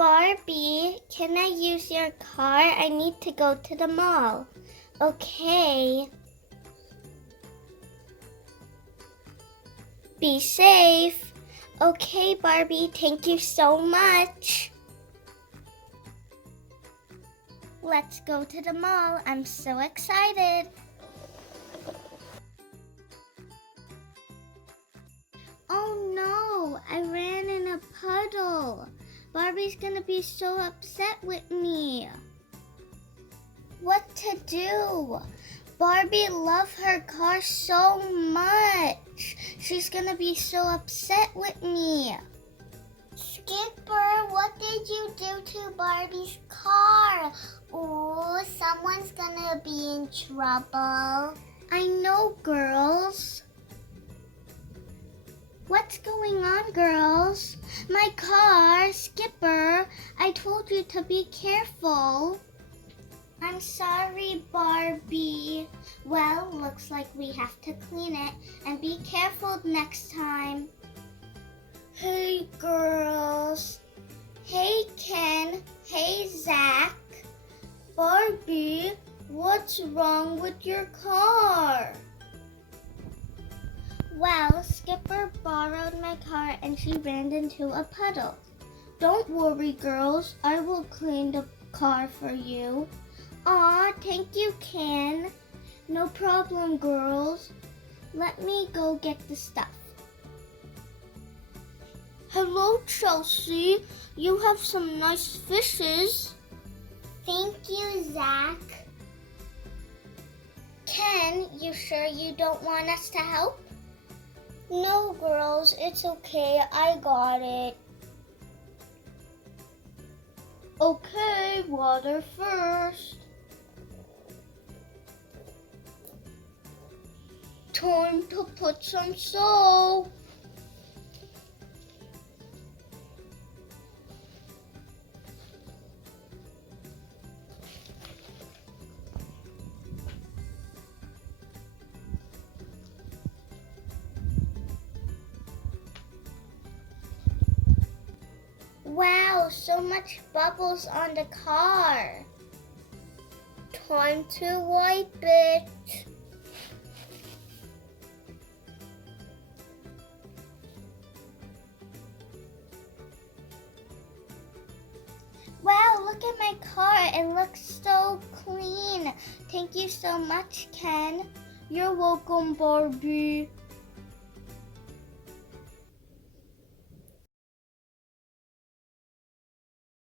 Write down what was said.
Barbie, can I use your car? I need to go to the mall. Okay. Be safe. Okay, Barbie, thank you so much. Let's go to the mall. I'm so excited. Oh no, I ran in a puddle. Barbie's gonna be so upset with me. What to do? Barbie loves her car so much. She's gonna be so upset with me. Skipper, what did you do to Barbie's car? Oh, someone's gonna be in trouble. I know, girls. What's going on, girls? My car, Skipper. I told you to be careful. I'm sorry, Barbie. Well, looks like we have to clean it and be careful next time. Hey, girls. Hey, Ken. Hey, Zach. Barbie, what's wrong with your car? Well, Skipper borrowed my car and she ran into a puddle. Don't worry, girls. I will clean the car for you. Aw, thank you, Ken. No problem, girls. Let me go get the stuff. Hello, Chelsea. You have some nice fishes. Thank you, Zach. Ken, you sure you don't want us to help? No, girls, it's okay. I got it. Okay, water first. Time to put some soap. Wow, so much bubbles on the car. Time to wipe it. Wow, look at my car. It looks so clean. Thank you so much, Ken. You're welcome, Barbie.